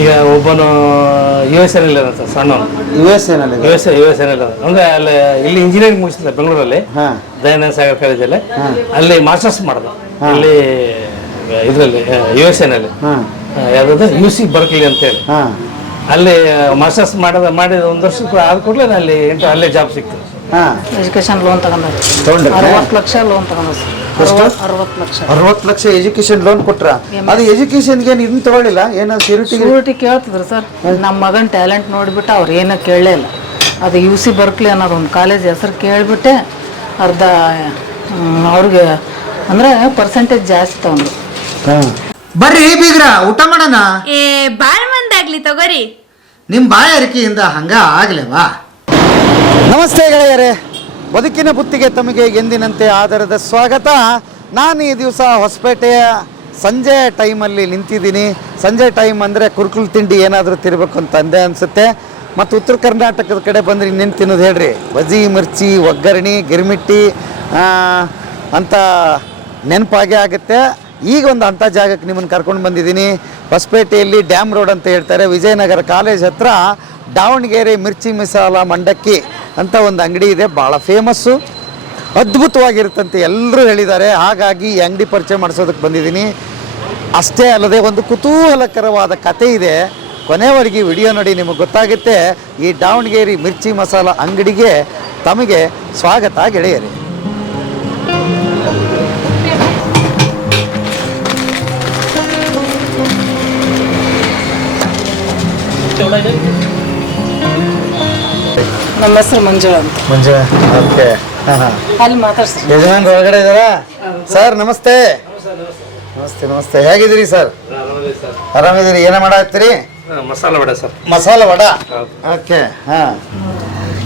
ಈಗ ಒಬ್ಬನು U S N ಇದ್ದಾನೆ ಸರ್ ಸಣ್ಣ U S ಎನಲ್ಲಿ U S U S N L ಅಂದ್ರೆ ಅಲ್ಲಿ ಇಲ್ಲಿ ಇಂಜಿನಿಯರಿಂಗ್ ಮುಗಿಸಿದೆ ಬೆಂಗಳೂರಲ್ಲಿ ದಯಾನಂದ ಸಾಗರ್ ಕಾಲೇಜಲ್ಲಿ ಅಲ್ಲಿ. ಮಾಸ್ಟರ್ಸ್ ಮಾಡಿದೆ ಅಲ್ಲಿ ಇದರಲ್ಲಿ ಯು ಎಸ್ ಎನಲ್ಲಿ ಹಾ. ಯಾವ್ದು ಯು ಸಿ ಬರ್ಕ್ಲಿ ಅಂತೇಳಿ. ಹಾ. ಅಲ್ಲಿ ಮಾಸ್ಟರ್ಸ್ ಮಾಡಿದ ಮಾಡಿದ ಒಂದು ವರ್ಷಕ್ಕೆ ಆದ ಕೂಡಲೇ ಅಲ್ಲಿ ಇಂಟು ಅಲ್ಲೇ ಜಾಬ್ ಸಿಕ್ತು. ಎಜುಕೇಶನ್ ಲೋನ್ ತಗೊಂಡ್ರಿ ತಗೊಂಡ್ರಿ? ಅರವತ್ತು ಲಕ್ಷ ಲೋನ್ ಸರ್ ಅರವತ್ತು ಲಕ್ಷ. ಅರವತ್ತು ಲಕ್ಷ ಎಜುಕೇಶನ್ ಲೋನ್ ಕೊಟ್ರ? ಅದು ಎಜುಕೇಶನ್ಗೆ ಇದನ್ನ ತಗೊಳ್ಳಿಲ್ಲ? ಏನೋ ಸೆಕ್ಯೂರಿಟಿ ಸೆಕ್ಯೂರಿಟಿ ಕೇಳ್ತಿದ್ರು ಸರ್ ನಮ್ಮ ಮಗನ ಟ್ಯಾಲೆಂಟ್ ನೋಡಿಬಿಟ್ಟು ಅವ್ರು ಏನೋ ಕೇಳಲೇ ಇಲ್ಲ. ಅದು ಯು ಸಿ ಬರ್ಕ್ಲಿ ಅನ್ನೋದು ಒಂದು ಕಾಲೇಜ್ ಹೆಸರು ಕೇಳಿಬಿಟ್ಟೆ ಅರ್ಧ ಅವ್ರಿಗೆ ಅಂದರೆ ಪರ್ಸೆಂಟೇಜ್ ಜಾಸ್ತಿ ತಗೊಂಡ್ರು. ಬರ್ರಿ ಬೀಗ್ರ ಊಟ ಮಾಡೋಣ? ಏ ಬಾಳ್ ಮಂದಾಗ್ಲಿ ತಗೋರಿ. ನಿಮ್ಮ ಬಾಯಾರಿಕೆಯಿಂದ ಹಂಗ ಆಗ್ಲೇವಾ? ನಮಸ್ತೆ ಗೆಳೆಯರೇ. ಬದುಕಿನ ಬುತ್ತಿಗೆ ತಮಗೆ ಎಂದಿನಂತೆ ಆಧಾರದ ಸ್ವಾಗತ. ನಾನು ಈ ದಿವಸ ಹೊಸಪೇಟೆಯ ಸಂಜೆ ಟೈಮಲ್ಲಿ ನಿಂತಿದ್ದೀನಿ. ಸಂಜೆ ಟೈಮ್ ಅಂದರೆ ಕುರುಕುಲು ತಿಂಡಿ ಏನಾದರೂ ತಿರ್ಬೇಕು ಅಂತ ಅಂದೆ ಅನಿಸುತ್ತೆ. ಮತ್ತು ಉತ್ತರ ಕರ್ನಾಟಕದ ಕಡೆ ಬಂದ್ರೆ ಇನ್ನೇನು ತಿನ್ನೋದು ಹೇಳ್ರಿ. ಬಜಿ, ಮಿರ್ಚಿ, ಒಗ್ಗರಣೆ, ಗಿರ್ಮಿಟ್ಟಿ ಅಂತ ನೆನಪಾಗೆ ಆಗುತ್ತೆ. ಈಗ ಒಂದು ಅಂಥ ಜಾಗಕ್ಕೆ ನಿಮ್ಮನ್ನು ಕರ್ಕೊಂಡು ಬಂದಿದ್ದೀನಿ. ಹೊಸಪೇಟೆಯಲ್ಲಿ ಡ್ಯಾಮ್ ರೋಡ್ ಅಂತ ಹೇಳ್ತಾರೆ. ವಿಜಯನಗರ ಕಾಲೇಜ್ ಹತ್ರ ದಾವಣಗೆರೆ ಮಿರ್ಚಿ ಮಿಸಾಲ ಮಂಡಕ್ಕಿ. ಅಂತ ಒಂದು ಅಂಗಡಿ ಇದೆ ಭಾಳ ಫೇಮಸ್ಸು ಅದ್ಭುತವಾಗಿರುತ್ತಂತೆ ಎಲ್ಲರೂ ಹೇಳಿದ್ದಾರೆ. ಹಾಗಾಗಿ ಈ ಅಂಗಡಿ ಪರಿಚಯ ಮಾಡಿಸೋದಕ್ಕೆ ಬಂದಿದ್ದೀನಿ. ಅಷ್ಟೇ ಅಲ್ಲದೆ ಒಂದು ಕುತೂಹಲಕರವಾದ ಕತೆ ಇದೆ. ಕೊನೆವರೆಗೆ ವಿಡಿಯೋ ನೋಡಿ ನಿಮಗೆ ಗೊತ್ತಾಗುತ್ತೆ, ಈ ದಾವಣಗೆರೆ ಮಿರ್ಚಿ ಮಸಾಲ ಅಂಗಡಿಗೆ ತಮಗೆ ಸ್ವಾಗತ ಗೆಳೆಯರಿ. ನಮ್ಮ ಹೆಸರು ಮಂಜುಳ ಅಂತ. ಮಂಜು ಓಕೆ. ಹಾಂ ಹಾಂ. ಅಲ್ಲಿ ಮಾತಾಡ್ಸಿ. ಯಜಮಾನ್ ಒಳಗಡೆ ಇದ್ದಾರಾ ಸರ್ ನಮಸ್ತೆ. ನಮಸ್ತೆ ನಮಸ್ತೆ. ಹೇಗಿದ್ದೀರಿ ಸರ್? ಆರಾಮಿದ್ದೀರಿ. ಏನ ಮಾಡಾತ್ತೀರಿ? ಮಸಾಲ ವಡೆ ಸರ್. ಮಸಾಲ ವಡ? ಓಕೆ ಹಾಂ.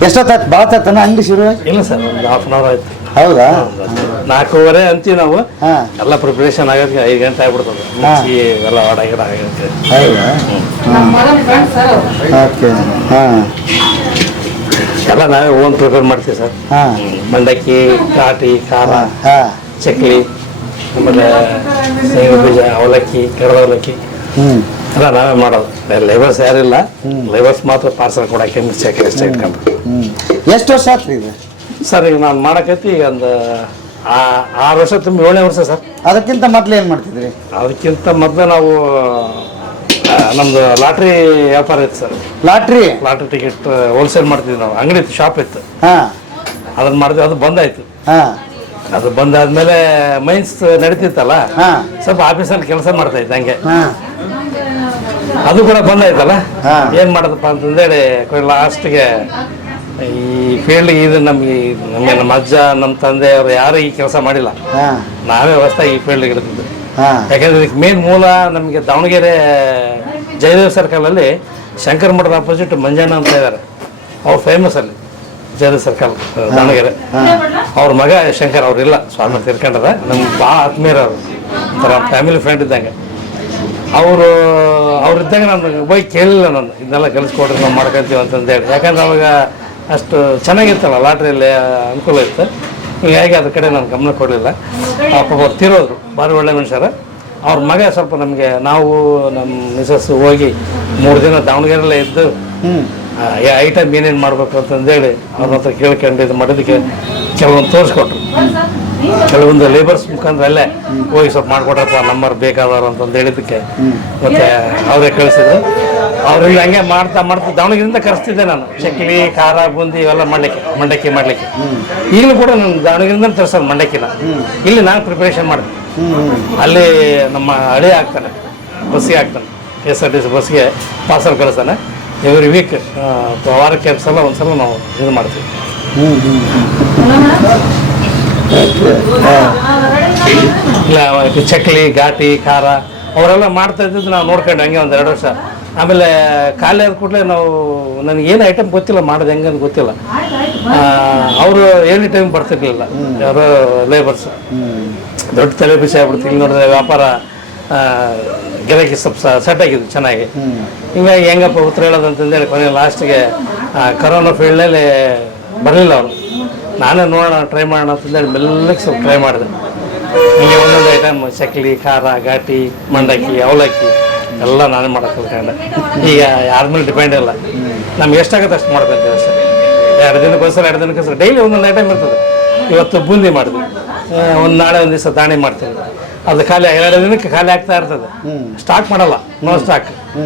ಎಷ್ಟೊತ್ತಾಯ್ತು? ಭಾಳ ತಾತನ ಅಂಗಡಿ ಶುರು ಇಲ್ಲ ಸರ್ ಒಂದು ಹಾಫ್ ಅನ್ ಅವರ್ ಆಯ್ತು. ಹೌದಾ? ನಾಲ್ಕೂವರೆ ಅಂತೀವಿ ನಾವು. ಹಾಂ. ಎಲ್ಲ ಪ್ರಿಪ್ರೇಷನ್ ಆಗೋದಕ್ಕೆ ಐದು ಗಂಟೆ ಆಗ್ಬಿಡ್ತದೆ. ಮಿರ್ಚಿ ಎಲ್ಲ ವಡ ಗಿಡ ಆಗಿರುತ್ತೆ ಹೌದಾ? ಓಕೆ. ಹಾಂ. ಎಲ್ಲ ನಾವೇ ಓನ್ ಪ್ರಿಪೇರ್ ಮಾಡ್ತೀವಿ ಸರ್. ಹಾಂ. ಮಂಡಕ್ಕಿ ಕಾಟಿ ಖಾರ ಹಾಂ ಚಕ್ಲಿ ಆಮೇಲೆ ಶೇಂಗಾ ಬೀಜ ಅವಲಕ್ಕಿ ಕರದ ಅವಲಕ್ಕಿ. ಎಲ್ಲ ನಾವೇ ಮಾಡೋದು. ಲೇಬರ್ಸ್ ಯಾರಿಲ್ಲ ಲೇಬರ್ಸ್ ಮಾತ್ರ ಪಾರ್ಸಲ್ ಕೊಡಕ್ಕೆ ಚಕ್ಲಿ ಅಷ್ಟೇ ಇಟ್ಕೊಂಡು. ಎಷ್ಟು ವರ್ಷ ಆತ್ರಿ ಇದು? ಸರ್ ಈಗ ನಾನು ಮಾಡಕತ್ತಿ ಈಗ ಒಂದು ಆ- ಆರು ವರ್ಷ ತುಂಬ ಏಳನೇ ವರ್ಷ ಸರ್. ಅದಕ್ಕಿಂತ ಮೊದಲು ಏನು ಮಾಡ್ತಿದ್ರಿ? ಅದಕ್ಕಿಂತ ಮೊದಲು ನಾವು ನಮ್ದು ಲಾಟ್ರಿ ವ್ಯಾಪಾರ ಇತ್ತು sir. Lottery? Lottery ticket wholesale ಮಾಡ್ತಿದ್ವಿ ನಾವು. ಅಂಗಡಿ ಇತ್ತು ಶಾಪ್ ಇತ್ತು. ಹಾಂ. ಅದನ್ನ ಮಾಡಿದ್ವಿ ಅದು ಬಂದಾಯ್ತು ಹಾಂ. ಅದು ಬಂದಾದ್ಮೇಲೆ ಮೈನ್ಸ್ ನಡೀತಿತ್ತಲ್ಲ? ಹಾಂ. ಸ್ವಲ್ಪ ಆಫೀಸಲ್ಲಿ ಕೆಲಸ ಮಾಡ್ತಾ ಇದ್ದೆ ಹಂಗೆ. ಹಾಂ. ಅದು ಕೂಡ ಬಂದಾಯ್ತಲ್ಲ ಹಾ. ಏನ್ ಮಾಡೋದಪ್ಪ ಅಂತಂದೇಳಿ ಲಾಸ್ಟ್ಗೆ ಈ ಫೀಲ್ಡ್ ಇದು ನಮ್ಗೆ ನಮಗೆ ನಮ್ಮ ಅಜ್ಜ ನಮ್ಮ ತಂದೆ ಅವ್ರು ಯಾರು ಈ ಕೆಲಸ ಮಾಡಿಲ್ಲ. ಹಾಂ. ನಾವೇ ವ್ಯವಸ್ಥೆ ಈ ಫೀಲ್ಡ್ ಇಡ್ತಿದ್ವಿ ಹಾಂ. ಯಾಕಂದ್ರೆ ಇದಕ್ಕೆ ಮೇನ್ ಮೂಲ ನಮಗೆ ದಾವಣಗೆರೆ ಜಯದೇವ್ ಸರ್ಕಲ್ ಅಲ್ಲಿ ಶಂಕರ್ ಮಠದ ಅಪೋಸಿಟ್ ಮಂಜಣ್ಣ ಅಂತ ಇದ್ದಾರೆ ಅವ್ರು ಫೇಮಸ್ ಅಲ್ಲಿ. ಜಯದೇವ್ ಸರ್ಕಲ್ ದಾವಣಗೆರೆ. ಅವ್ರ ಮಗ ಶಂಕರ್ ಅವರಿಲ್ಲ ಸ್ವಾಮಿ ತಿರ್ಕೊಂಡದ. ನಮ್ಗೆ ಭಾಳ ಆತ್ಮೀಯರ ಅವರು. ಒಂಥರ ಫ್ಯಾಮಿಲಿ ಫ್ರೆಂಡ್ ಇದ್ದಂಗೆ. ಅವರು ಅವ್ರಿದ್ದಂಗೆ ನಾನು ಹೋಗಿ ಕೇಳಿಲ್ಲ ನಾನು. ಇದನ್ನೆಲ್ಲ ಕಲಿಸ್ಕೊಡ್ರಿ ನಾವು ಮಾಡ್ಕೊಂತೀವಿ ಅಂತಂದೇಳಿ ಯಾಕಂದ್ರೆ ಅವಾಗ ಅಷ್ಟು ಚೆನ್ನಾಗಿತ್ತಲ್ಲ ಲಾಟ್ರಿಯಲ್ಲಿ ಅನುಕೂಲ ಇತ್ತು. ಹೀಗಾಗಿ ಅದ್ರ ಕಡೆ ನಾನು ಗಮನ ಕೊಡಲಿಲ್ಲ. ಪಾಪ ಅವ್ರು ತಿರೋದ್ರು. ಭಾರಿ ಒಳ್ಳೆ ಮನುಷ್ಯರ. ಅವ್ರ ಮಗ ಸ್ವಲ್ಪ ನಮಗೆ ನಾವು ನಮ್ಮ ಮಿಸಸ್ ಹೋಗಿ ಮೂರು ದಿನ ದಾವಣಗೆರೆಲ್ಲ ಇದ್ದು ಐಟಮ್ ಏನೇನು ಮಾಡಬೇಕು ಅಂತಂದೇಳಿ ಅವ್ರ ಹತ್ರ ಕೇಳ್ಕೊಂಡು ಇದು ಮಾಡೋದಕ್ಕೆ ಕೆಲವೊಂದು ತೋರಿಸ್ಕೊಟ್ರು. ಕೆಲವೊಂದು ಲೇಬರ್ಸ್ ಮುಖಾಂತರ ಅಲ್ಲೇ ಹೋಗಿ ಸ್ವಲ್ಪ ಮಾಡ್ಕೊಟ್ರಪ್ಪ ನಂಬರ್ ಬೇಕಾದವ್ರು ಅಂತಂದು ಹೇಳಿದ್ದಕ್ಕೆ. ಮತ್ತೆ ಅವರೇ ಕಳಿಸಿದ್ರು. ಅವ್ರಿಗೆ ಹಂಗೆ ಮಾಡ್ತಾ ಮಾಡ್ತಾ ದಾವಣಗೆರೆಯಿಂದ ಕರೆಸ್ತಿದ್ದೆ ನಾನು. ಚಕ್ಲಿ ಖಾರ ಬೂಂದಿ ಇವೆಲ್ಲ ಮಾಡ್ಲಿಕ್ಕೆ ಮಂಡಕ್ಕಿ ಮಾಡ್ಲಿಕ್ಕೆ. ಈಗಲೂ ಕೂಡ ನಾನು ದಾವಣಗೆರೆಯಿಂದ ತರಿಸೋದು ಮಂಡಕ್ಕಿನ. ಇಲ್ಲಿ ನಾನು ಪ್ರಿಪ್ರೇಷನ್ ಮಾಡಿದೆ. ಅಲ್ಲಿ ನಮ್ಮ ಹಳೆ ಆಗ್ತಾನೆ ಬಸ್ಸಿಗೆ ಹಾಕ್ತಾನೆ K S R T C ಬಸ್ಗೆ ಪಾರ್ಸಲ್ ಕಳಿಸ್ತಾನೆ. ಎವ್ರಿ ವೀಕ್ ವಾರಕ್ಕೆ ಎರಡು ಸಲ ಒಂದು ಸಲ ನಾವು ಇದು ಮಾಡ್ತೀವಿ. ಇಲ್ಲ ಚಕ್ಲಿ ಘಾಟಿ ಖಾರ ಅವರೆಲ್ಲ ಮಾಡ್ತಾ ಇದ್ದಿದ್ದು ನಾವು ನೋಡ್ಕೊಂಡು ಹಂಗೆ ಒಂದು ಎರಡು ವರ್ಷ. ಆಮೇಲೆ ಖಾಲಿ ಆದ ಕೂಡಲೇ ನಾವು ನನಗೆ ಏನು ಐಟಮ್ ಗೊತ್ತಿಲ್ಲ ಮಾಡೋದು ಹೆಂಗೆ ಅಂತ ಗೊತ್ತಿಲ್ಲ. ಅವರು ಎನಿ ಟೈಮ್ ಬರ್ತಿರ್ಲಿಲ್ಲ ಯಾರೋ ಲೇಬರ್ಸ್ ದೊಡ್ಡ ತಲೆ ಬಿಸಿ ಆಗ್ಬಿಡ್ತು. ಇಲ್ಲಿ ನೋಡಿದ್ರೆ ವ್ಯಾಪಾರ ಗಿರಾಕಿ ಸ್ವಲ್ಪ ಸೆಟ್ ಆಗಿದ್ದು ಚೆನ್ನಾಗಿ. ಹಿಂಗಾಗಿ ಹೆಂಗಪ್ಪ ಉತ್ತರ ಹೇಳೋದು ಅಂತಂದೇಳಿ ಕೊನೆ ಲಾಸ್ಟಿಗೆ ಕರೋನಾ ಫೀಲ್ಡ್ನಲ್ಲಿ ಬರಲಿಲ್ಲ ಅವರು. ನಾನೇ ನೋಡೋಣ ಟ್ರೈ ಮಾಡೋಣ ಅಂತಂದೇಳಿ ಮೆಲ್ಲಕ್ಕೆ ಸ್ವಲ್ಪ ಟ್ರೈ ಮಾಡಿದೆ. ಹಿಂಗೆ ಒಂದೊಂದು ಐಟಮ್ ಚಕ್ಲಿ, ಖಾರ, ಘಾಟಿ, ಮಂಡಕ್ಕಿ, ಅವಲಕ್ಕಿ, ಎಲ್ಲ ನಾನೇ ಮಾಡೋಕೆ ಕಲ್ತ್ಕೊಂಡೆ ಈಗ ಯಾರ ಮೇಲೆ ಡಿಪೆಂಡ್ ಇಲ್ಲ. ನಮ್ಗೆ ಎಷ್ಟಾಗುತ್ತೆ ಅಷ್ಟು ಮಾಡ್ಕೊಂತೀವಿ ಅಷ್ಟೇ. ಎರಡು ದಿನಕ್ಕೋಸ್ಕರ ಎರಡು ದಿನಕ್ಕೋಸ್ಕರ ಡೈಲಿ ಒಂದೊಂದು ಐಟಮ್ ಇರ್ತದೆ. ಇವತ್ತು ಬೂಂದಿ ಮಾಡಿದ್ವಿ ಒಂದು ನಾಳೆ ಒಂದು ದಿವಸ ದಾಣಿ ಮಾಡ್ತೀವಿ. ಅದು ಖಾಲಿ ಎರಡು ದಿನಕ್ಕೆ ಖಾಲಿ ಆಗ್ತಾ ಇರ್ತದೆ. ಸ್ಟಾಕ್ ಮಾಡಲ್ಲ ನೋ ಸ್ಟಾಕ್ ಹ್ಞೂ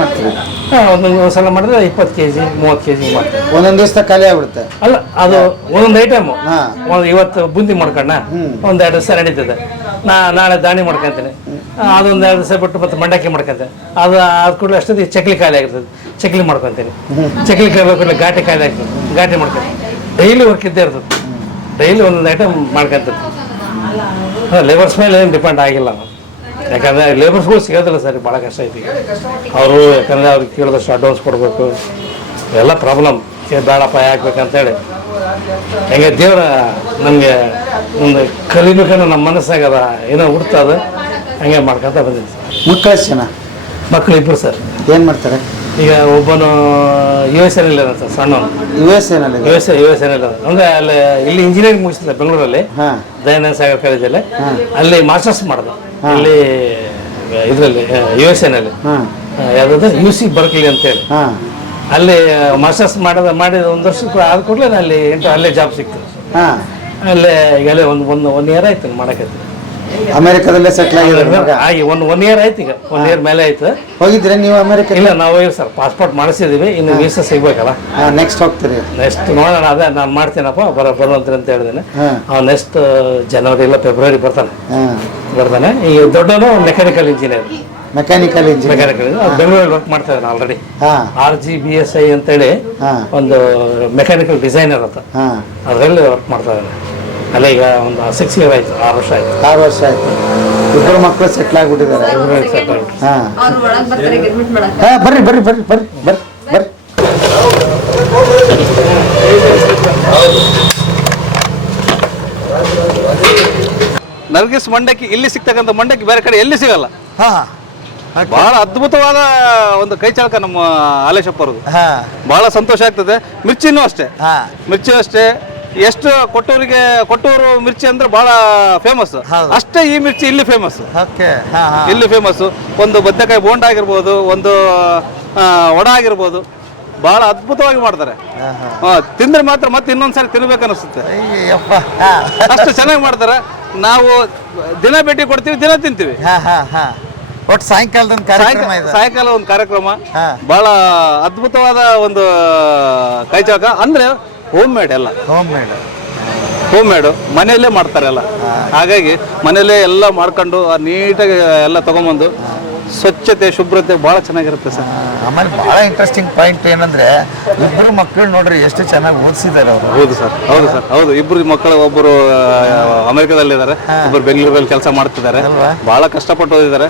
ಮಾಡ್ತೀವಿ ಹಾಂ ಒಂದೊಂದು ಸಲ ಮಾಡಿದ್ರೆ ಇಪ್ಪತ್ತು ಕೆ ಜಿ ಮೂವತ್ತು ಕೆ ಜಿ ಮಾಡ್ತೀವಿ. ಒಂದೊಂದು ದಿವಸ ಖಾಲಿ ಆಗ್ಬಿಡುತ್ತೆ. ಅಲ್ಲ ಅದು ಒಂದೊಂದು ಐಟಮ್ ಹಾ. ಒಂದು ಇವತ್ತು ಬೂಂದಿ ಮಾಡ್ಕೊಂಡ ಒಂದು ಎರಡು ದಿವಸ ನಡೀತದೆ. ನಾ ನಾಳೆ ದಾಣಿ ಮಾಡ್ಕೊಂತೀನಿ. ಅದೊಂದು ಎರಡು ದಿವಸ ಬಿಟ್ಟು ಮತ್ತೆ ಮಂಡಕ್ಕಿ ಮಾಡ್ಕೊಂತೀನಿ. ಅದು ಅದು ಕೂಡಲೇ ಅಷ್ಟೊತ್ತಿಗೆ ಚಕ್ಲಿ ಖಾಲಿ ಆಗಿರ್ತದೆ. ಚಕ್ಲಿ ಮಾಡ್ಕೊತೀನಿ. ಚಕ್ಲಿ ಖಾಲಿ ಕೂಡಲೇ ಘಾಟಿ ಖಾಲಿ ಆಗ್ತದೆ. ಘಾಟಿ ಮಾಡ್ಕೊತೀನಿ. ಡೈಲಿ ವರ್ಕ್ ಇದ್ದೇ ಇರ್ತದೆ. ಡೈಲಿ ಒಂದೊಂದು ಐಟಮ್ ಮಾಡ್ಕೊಂತೀನಿ ಲೇಬರ್ಸ್ ಮೇಲೆ ಏನು ಡಿಪೆಂಡ್ ಆಗಿಲ್ಲ ನಾವು ಯಾಕಂದರೆ ಲೇಬರ್ಸ್ಗಳು ಸಿಗೋದಿಲ್ಲ ಸರ್ ಭಾಳ ಕಷ್ಟ ಐತಿ. ಅವರು ಯಾಕಂದರೆ ಅವ್ರಿಗೆ ಕೇಳಿದಷ್ಟು ಅಡ್ವಾನ್ಸ್ ಕೊಡಬೇಕು. ಎಲ್ಲ ಪ್ರಾಬ್ಲಮ್ ಬೇಡಪ್ಪ ಯಾಕಬೇಕಂತೇಳಿ ಹೆಂಗೆ ದೇವರ ನಮಗೆ ಒಂದು ಕಲಿಬೇಕನ್ನೋ ನಮ್ಮ ಮನಸ್ಸಾಗ ಅದ ಏನೋ ಹುಡ್ತದ ಹಂಗೆ ಮಾಡ್ಕೊತ ಬಂದಿದ್ದೆ. ಸರ್ ಮಕ್ಕಳು ಎಷ್ಟು ಜನ? ಮಕ್ಕಳು ಇಬ್ಬರು ಸರ್. ಏನು ಮಾಡ್ತಾರೆ? ಈಗ ಒಬ್ಬನು ಯು ಎಸ್ ಎನ್ ಸರ್ ಸಣ್ಣ ಯು ಎಸ್ ಏನಲ್ಲಿ U S U S N ಅಂದ್ರೆ ಅಲ್ಲಿ ಇಲ್ಲಿ ಇಂಜಿನಿಯರಿಂಗ್ ಮುಗಿಸಿಲ್ಲ ಬೆಂಗಳೂರಲ್ಲಿ ದಯಾನಂದ ಸಾಗರ್ ಕಾಲೇಜಲ್ಲಿ. ಅಲ್ಲಿ ಮಾಸ್ಟರ್ಸ್ ಮಾಡಿದೆ ಇಲ್ಲಿ ಇದರಲ್ಲಿ ಯು ಎಸ್ ಎನಲ್ಲಿ ಹಾಂ. ಯಾವ್ದು ಯು ಸಿ ಬರ್ಕ್ಲಿ ಅಂತೇಳಿ. ಅಲ್ಲಿ ಮಾಸ್ಟರ್ಸ್ ಮಾಡಿದ ಮಾಡಿದ ಒಂದು ವರ್ಷಕ್ಕೆ ಆದ ಕೂಡಲೇ ಅಲ್ಲಿ ಇಂಟರ್ ಅಲ್ಲೇ ಜಾಬ್ ಸಿಕ್ತು. ಹಾಂ. ಅಲ್ಲೇ ಈಗ ಅಲ್ಲೇ ಒಂದು ಒಂದು ಒನ್ ಇಯರ್ ಆಯ್ತು ಮಾಡಕತ್ತಿ ಅಮೆರಿಕದಲ್ಲೇ ಸೆಟ್ಲ್ ಆಗಿದ್ದಾರೆ ಮಗ ಆಗಿ ಒಂದು ಒನ್ ಇಯರ್ ಆಯ್ತು ಈಗ. ಒನ್ ಇಯರ್ ಮೇಲೆ ಆಯ್ತು. ಹೋಗಿದ್ರೆ ನೀವು ಅಮೆರಿಕ ಇಲ್ಲ ನಾವು ಹೋಗಿ ಸರ್ ಪಾಸ್ಪೋರ್ಟ್ ಮಾಡಿಸಿದೀವಿ. ಇನ್ನು ವೀಸಾ ಸಿಗ್ಬೇಕಲ್ಲ. ನೆಕ್ಸ್ಟ್ ಹೋಗ್ತೀರಿ. ನೆಕ್ಸ್ಟ್ ನೋಡೋಣ ಅದೇ ನಾನು ಮಾಡ್ತೀನಪ್ಪ ಬರ ಬರುವಂತ್ರಿ ಅಂತ ಹೇಳಿದ್ದೇನೆ. ಅವ್ನು ನೆಕ್ಸ್ಟ್ ಜನವರಿ ಇಲ್ಲ ಫೆಬ್ರವರಿ ಬರ್ತಾನೆ. ಬರ್ತಾನೆ. ಈ ದೊಡ್ಡನು mechanical engineer mechanical engineer mechanical ಬೆಂಗಳೂರಲ್ಲಿ ವರ್ಕ್ ಮಾಡ್ತಾ ಇದ್ದಾನೆ already R G B S I ಅಂತೇಳಿ ಒಂದು ಮೆಕ್ಯಾನಿಕಲ್ ಡಿಸೈನರ್ ಅಂತ. ಅದರಲ್ಲಿ ವರ್ಕ್ ಮಾಡ್ತಾ ಇದ್ದಾನೆ ಅಲ್ಲೇ ಈಗ ಒಂದು ಸಿಕ್ಸ್ ಇಯರ್ ಆಯ್ತು ಆರು ವರ್ಷ ಆಯ್ತು. ಆರು ವರ್ಷ ಆಯ್ತು. ಇಬ್ಬರು ಮಕ್ಕಳು ಸೆಟ್ಲ್ ಆಗಿಬಿಟ್ಟಿದ್ದಾರೆ. ಹಾಂ. ಹಾಂ ಬರ್ರಿ ಬರ್ರಿ ಬರ್ರಿ ಬರ್ರಿ ಬರ್ರಿ ಬರ್ರಿ. ನರ್ಗಿಸ್ ಮಂಡಕ್ಕಿ ಇಲ್ಲಿ ಸಿಗ್ತಕ್ಕಂಥ ಮಂಡಕ್ಕಿ ಬೇರೆ ಕಡೆ ಎಲ್ಲಿ ಸಿಗಲ್ಲ? ಹಾಂ ಬಹಳ ಅದ್ಭುತವಾದ ಒಂದು ಕೈ ಚಾಲಕ ನಮ್ಮ ಹಾಲೇಶಪ್ಪ ಅವ್ರದ್ದು. ಹಾಂ. ಬಹಳ ಸಂತೋಷ ಆಗ್ತದೆ. ಮಿರ್ಚಿನೂ ಅಷ್ಟೇ. ಹಾಂ. ಮಿರ್ಚಿ ಅಷ್ಟೇ ಎಷ್ಟು ಕೊಟ್ಟೂರಿಗೆ ಕೊಟ್ಟೂರು ಮಿರ್ಚಿ ಅಂದ್ರೆ ಬಹಳ ಫೇಮಸ್ ಹೌದು. ಅಷ್ಟೇ ಈ ಮಿರ್ಚಿ ಇಲ್ಲಿ ಫೇಮಸ್ ಓಕೆ ಹಾಂ ಹಾಂ. ಇಲ್ಲಿ ಫೇಮಸ್ ಒಂದು ಬದನೆಕಾಯಿ ಬೋಂಡ ಆಗಿರ್ಬೋದು ಒಂದು ಆ, ವಡ ಆಗಿರ್ಬೋದು ಬಹಳ ಅದ್ಭುತವಾಗಿ ಮಾಡ್ತಾರೆ. ಆ, ತಿಂದ್ರೆ ಮಾತ್ರ ಮತ್ತೆ ಇನ್ನೊಂದ್ಸರಿ ತಿನ್ಬೇಕು ಅನಿಸುತ್ತೆ ಅಯ್ಯಪ್ಪ ಹಾಂ. ಅಷ್ಟು ಚೆನ್ನಾಗಿ ಮಾಡ್ತಾರೆ. ನಾವು ದಿನ ಭೇಟಿ ಕೊಡ್ತೀವಿ ದಿನ ತಿಂತೀವಿ. ಹಾಂ ಹಾಂ ಹಾಂ. ಒಟ್ಟು ಸಾಯಂಕಾಲದ ಒಂದು ಕಾರ್ಯಕ್ರಮ ಸಾಯಂಕಾಲ ಇದೆ. ಸಾಯಂಕಾಲ ಒಂದು ಕಾರ್ಯಕ್ರಮ. ಹಾ. ಬಹಳ ಅದ್ಭುತವಾದ ಒಂದು ಕೈಚಾಕ ಅಂದ್ರೆ ಹೋಮ್ ಮೇಡ್ ಎಲ್ಲ ಹೋಮ್ ಮೇಡ್ ಹೋಮ್ ಮೇಡು ಮನೆಯಲ್ಲೇ ಮಾಡ್ತಾರೆ ಎಲ್ಲ ಹಾಗಾಗಿ ಮನೆಯಲ್ಲೇ ಎಲ್ಲ ಮಾಡ್ಕೊಂಡು ನೀಟಾಗಿ ಎಲ್ಲ ತಗೊಂಬಂದು ಸ್ವಚ್ಛತೆ ಶುಭ್ರತೆ ಬಹಳ ಚೆನ್ನಾಗಿರುತ್ತೆ ಸರ್. ಆಮೇಲೆ ಭಾಳ ಇಂಟ್ರೆಸ್ಟಿಂಗ್ ಪಾಯಿಂಟ್ ಏನಂದ್ರೆ ಇಬ್ರು ಮಕ್ಕಳು ನೋಡ್ರಿ ಎಷ್ಟು ಚೆನ್ನಾಗಿ ಓದಿಸಿದ್ದಾರೆ ಅವರು. ಹೌದು ಸರ್ ಹೌದು ಸರ್ ಹೌದು. ಇಬ್ರು ಮಕ್ಕಳು ಒಬ್ಬರು ಅಮೆರಿಕದಲ್ಲಿದ್ದಾರೆ ಒಬ್ಬರು ಬೆಂಗಳೂರಲ್ಲಿ ಕೆಲಸ ಮಾಡ್ತಿದ್ದಾರೆ? ಬಹಳ ಕಷ್ಟಪಟ್ಟು ಓದಿದ್ದಾರೆ.